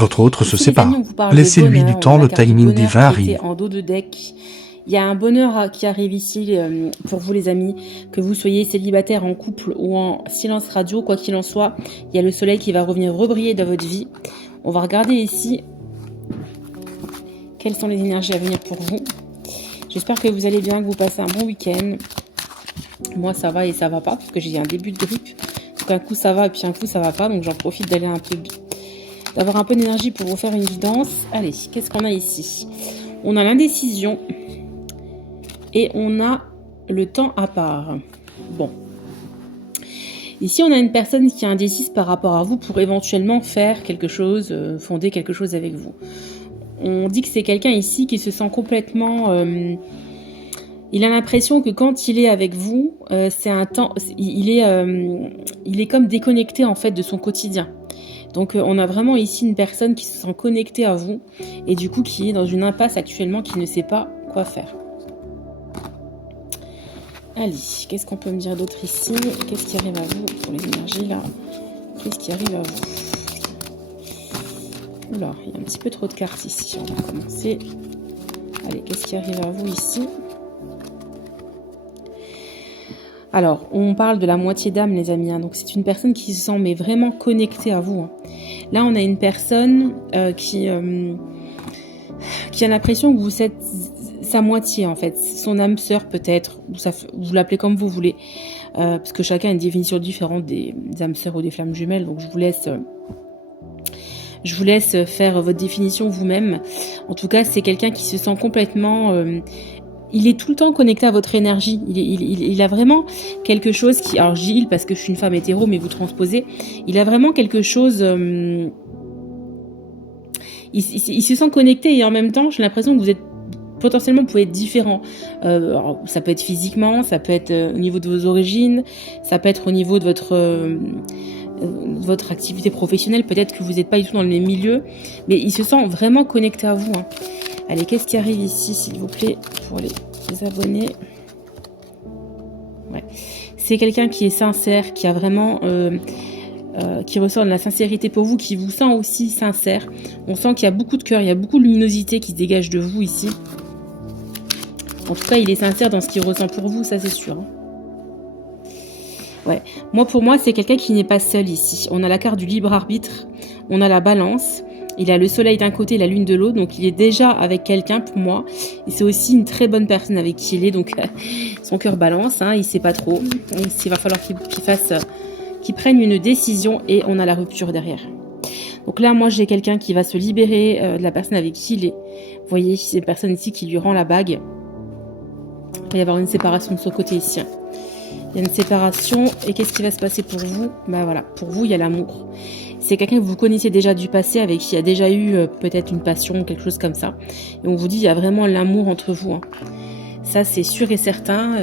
Votre autre se Ici, les sépare. amis, on vous parle de Laissez-lui du bonheur. temps, On a la le carte du timing bonheur divin qui arrive. était en dos de deck. Il y a un bonheur qui arrive ici pour vous les amis, que vous soyez célibataire, en couple ou en silence radio, quoi qu'il en soit. Il y a le soleil qui va revenir rebriller dans votre vie. On va regarder ici quelles sont les énergies à venir pour vous. J'espère que vous allez bien, que vous passez un bon week-end. Moi ça va et ça va pas parce que j'ai un début de grippe. Donc un coup ça va et puis un coup ça va pas. Donc j'en profite d'aller d'avoir un peu d'énergie pour vous faire une guidance. Allez, qu'est-ce qu'on a ici? On a l'indécision et on a le temps à part. Bon. Ici, on a une personne qui est indécise par rapport à vous pour éventuellement faire quelque chose, fonder quelque chose avec vous. On dit que c'est quelqu'un ici qui se sent complètement... il a l'impression que quand il est avec vous, c'est un temps... Il est comme déconnecté en fait de son quotidien. Donc on a vraiment ici une personne qui se sent connectée à vous et du coup qui est dans une impasse actuellement, qui ne sait pas quoi faire. Allez, qu'est-ce qu'on peut me dire d'autre ici? Qu'est-ce qui arrive à vous pour les énergies là? Qu'est-ce qui arrive à vous? Oula, il y a un petit peu trop de cartes ici. On va commencer. Allez, qu'est-ce qui arrive à vous ici? Alors, on parle de la moitié d'âme, les amis. Donc, c'est une personne qui se sent mais vraiment connectée à vous. Là, on a une personne qui a l'impression que vous êtes sa moitié, en fait. Son âme sœur, peut-être. Vous l'appelez comme vous voulez. Parce que chacun a une définition différente des âmes sœurs ou des flammes jumelles. Donc, je vous laisse faire votre définition vous-même. En tout cas, c'est quelqu'un qui se sent complètement... il est tout le temps connecté à votre énergie. Il a vraiment quelque chose qui... Alors, je dis il parce que je suis une femme hétéro, mais vous transposez. Il a vraiment quelque chose... il se sent connecté et en même temps, j'ai l'impression que vous êtes... Potentiellement, vous pouvez être différent. Alors, ça peut être physiquement, ça peut être au niveau de vos origines, ça peut être au niveau de votre activité professionnelle. Peut-être que vous n'êtes pas du tout dans le même milieu, mais il se sent vraiment connecté à vous. Allez, qu'est-ce qui arrive ici, s'il vous plaît, pour les abonnés? Ouais. C'est quelqu'un qui est sincère, qui a vraiment... qui ressort de la sincérité pour vous, qui vous sent aussi sincère. On sent qu'il y a beaucoup de cœur, il y a beaucoup de luminosité qui se dégage de vous ici. En tout cas, il est sincère dans ce qu'il ressent pour vous, ça c'est sûr. Ouais. Pour moi, c'est quelqu'un qui n'est pas seul ici. On a la carte du libre arbitre, on a la balance, il a le soleil d'un côté et la lune de l'autre, donc il est déjà avec quelqu'un pour moi. Et c'est aussi une très bonne personne avec qui il est, donc son cœur balance, il sait pas trop. Il va falloir qu'il prenne une décision et on a la rupture derrière. Donc là, moi, j'ai quelqu'un qui va se libérer de la personne avec qui il est. Vous voyez, c'est une personne ici qui lui rend la bague. Il va y avoir une séparation de son côté ici. Il y a une séparation et qu'est-ce qui va se passer pour vous? Voilà, pour vous, il y a l'amour. C'est quelqu'un que vous connaissez déjà du passé, avec qui il y a déjà eu peut-être une passion, quelque chose comme ça. Et on vous dit, il y a vraiment l'amour entre vous. Ça, c'est sûr et certain.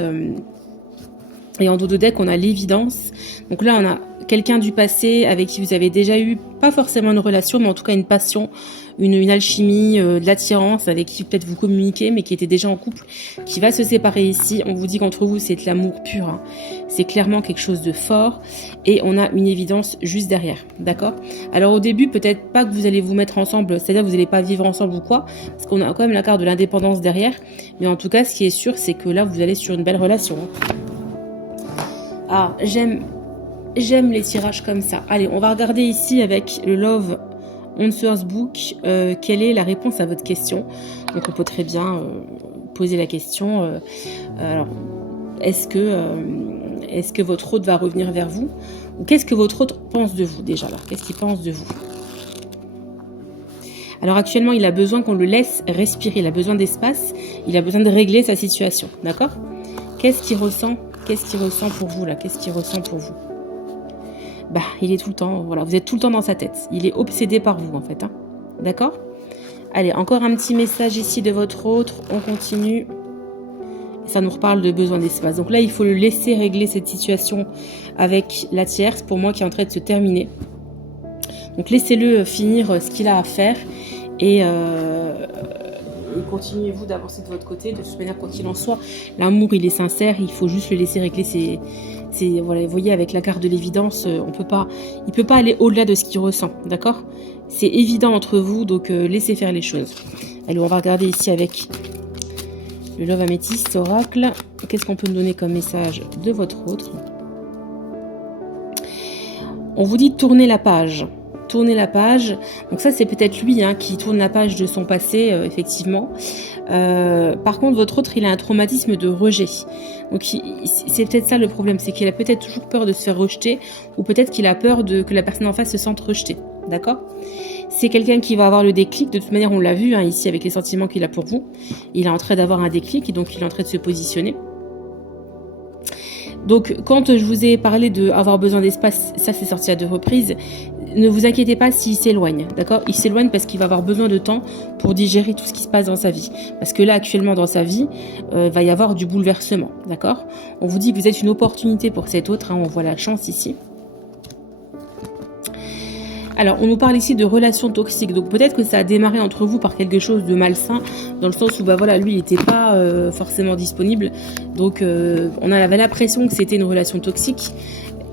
Et en dos de deck, on a l'évidence. Donc là, on a quelqu'un du passé avec qui vous avez déjà eu, pas forcément une relation, mais en tout cas une passion, une alchimie, de l'attirance, avec qui peut-être vous communiquez, mais qui était déjà en couple, qui va se séparer ici. On vous dit qu'entre vous, c'est de l'amour pur. C'est clairement quelque chose de fort. Et on a une évidence juste derrière. D'accord? Alors au début, peut-être pas que vous allez vous mettre ensemble, c'est-à-dire que vous n'allez pas vivre ensemble ou quoi, parce qu'on a quand même la carte de l'indépendance derrière. Mais en tout cas, ce qui est sûr, c'est que là, vous allez sur une belle relation. Ah, j'aime les tirages comme ça. Allez, on va regarder ici avec le Love Answers Book quelle est la réponse à votre question. Donc on peut très bien poser la question. Alors, est-ce que votre hôte va revenir vers vous? Ou qu'est-ce que votre hôte pense de vous déjà là? Qu'est-ce qu'il pense de vous? Alors actuellement, il a besoin qu'on le laisse respirer. Il a besoin d'espace. Il a besoin de régler sa situation. D'accord? Qu'est-ce qu'il ressent? Qu'est-ce qu'il ressent pour vous là? Qu'est-ce qu'il ressent pour vous? Il est tout le temps, voilà, vous êtes tout le temps dans sa tête. Il est obsédé par vous en fait. D'accord? Allez, encore un petit message ici de votre autre. On continue. Ça nous reparle de besoin d'espace. Donc là, il faut le laisser régler cette situation avec la tierce, pour moi, qui est en train de se terminer. Donc laissez-le finir ce qu'il a à faire. Et continuez-vous d'avancer de votre côté. De toute manière, quoi qu'il en soit, l'amour, il est sincère. Il faut juste le laisser régler voilà, vous voyez, avec la carte de l'évidence, il peut pas aller au-delà de ce qu'il ressent, d'accord? C'est évident entre vous, donc laissez faire les choses. Allez, on va regarder ici avec le Love Améthyste Oracle. Qu'est-ce qu'on peut nous donner comme message de votre autre? On vous dit de tourner la page. Tourner la page. Donc ça, c'est peut-être lui qui tourne la page de son passé, effectivement. Par contre, votre autre, il a un traumatisme de rejet. Donc c'est peut-être ça le problème, c'est qu'il a peut-être toujours peur de se faire rejeter, ou peut-être qu'il a peur que la personne en face se sente rejetée. D'accord? C'est quelqu'un qui va avoir le déclic. De toute manière, on l'a vu ici avec les sentiments qu'il a pour vous. Il est en train d'avoir un déclic, et donc il est en train de se positionner. Donc, quand je vous ai parlé d'avoir besoin d'espace, ça c'est sorti à 2 reprises, ne vous inquiétez pas s'il s'éloigne, d'accord? Il s'éloigne parce qu'il va avoir besoin de temps pour digérer tout ce qui se passe dans sa vie. Parce que là, actuellement, dans sa vie, va y avoir du bouleversement, d'accord? On vous dit que vous êtes une opportunité pour cet autre, on voit la chance ici. Alors, on nous parle ici de relations toxiques. Donc, peut-être que ça a démarré entre vous par quelque chose de malsain, dans le sens où, lui, il n'était pas forcément disponible. Donc, on avait l'impression que c'était une relation toxique.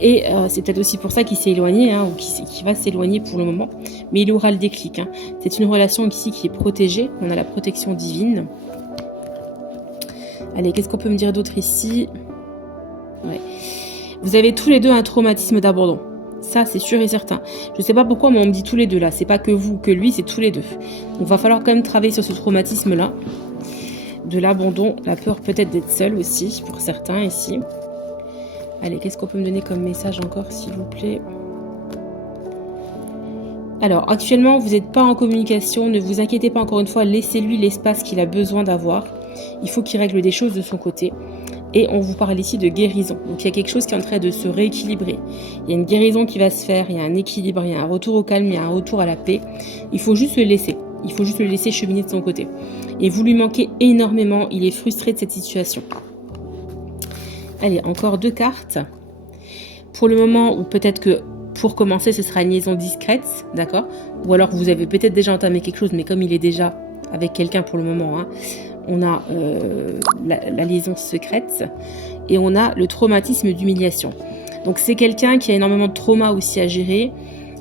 Et c'est peut-être aussi pour ça qu'il s'est éloigné, ou qu'il va s'éloigner pour le moment. Mais il aura le déclic. C'est une relation ici qui est protégée. On a la protection divine. Allez, qu'est-ce qu'on peut me dire d'autre ici? Ouais. Vous avez tous les deux un traumatisme d'abandon. Ça, c'est sûr et certain. Je ne sais pas pourquoi, mais on me dit tous les deux là. C'est pas que vous, que lui, c'est tous les deux. Donc, va falloir quand même travailler sur ce traumatisme-là. De l'abandon, la peur peut-être d'être seul aussi, pour certains ici. Allez, qu'est-ce qu'on peut me donner comme message encore, s'il vous plaît? Alors, actuellement, vous n'êtes pas en communication. Ne vous inquiétez pas, encore une fois. Laissez-lui l'espace qu'il a besoin d'avoir. Il faut qu'il règle des choses de son côté. Et on vous parle ici de guérison. Donc il y a quelque chose qui est en train de se rééquilibrer. Il y a une guérison qui va se faire, il y a un équilibre, il y a un retour au calme, il y a un retour à la paix. Il faut juste le laisser. Il faut juste le laisser cheminer de son côté. Et vous lui manquez énormément. Il est frustré de cette situation. Allez, encore 2 cartes. Pour le moment, ou peut-être que pour commencer, ce sera une liaison discrète, d'accord? Ou alors vous avez peut-être déjà entamé quelque chose, mais comme il est déjà avec quelqu'un pour le moment, on a la liaison secrète et on a le traumatisme d'humiliation. Donc c'est quelqu'un qui a énormément de trauma aussi à gérer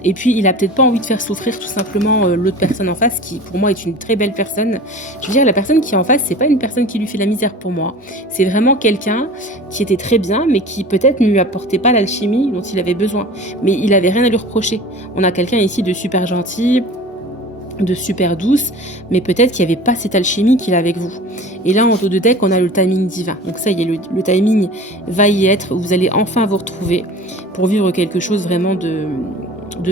et puis il a peut-être pas envie de faire souffrir tout simplement l'autre personne en face qui pour moi est une très belle personne. Je veux dire, la personne qui est en face, c'est pas une personne qui lui fait la misère pour moi. C'est vraiment quelqu'un qui était très bien mais qui peut-être ne lui apportait pas l'alchimie dont il avait besoin. Mais il avait rien à lui reprocher. On a quelqu'un ici de super gentil, de super douce, mais peut-être qu'il n'y avait pas cette alchimie qu'il a avec vous. Et là, en dos de deck, on a le timing divin. Donc ça y est, le timing va y être. Vous allez enfin vous retrouver pour vivre quelque chose vraiment de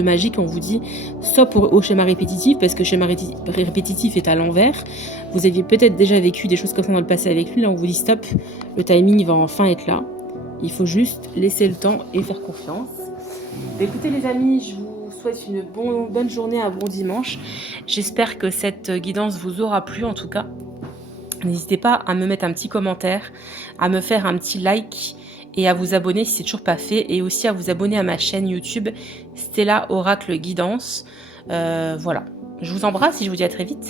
magique, on vous dit. Stop au schéma répétitif, parce que le schéma répétitif est à l'envers. Vous aviez peut-être déjà vécu des choses comme ça dans le passé avec lui. Là, on vous dit stop, le timing va enfin être là. Il faut juste laisser le temps et faire confiance. Écoutez les amis, je vous souhaite une bonne journée, un bon dimanche. J'espère que cette guidance vous aura plu en tout cas. N'hésitez pas à me mettre un petit commentaire, à me faire un petit like et à vous abonner si c'est toujours pas fait. Et aussi à vous abonner à ma chaîne YouTube Stella Oracle Guidance. Voilà. Je vous embrasse et je vous dis à très vite.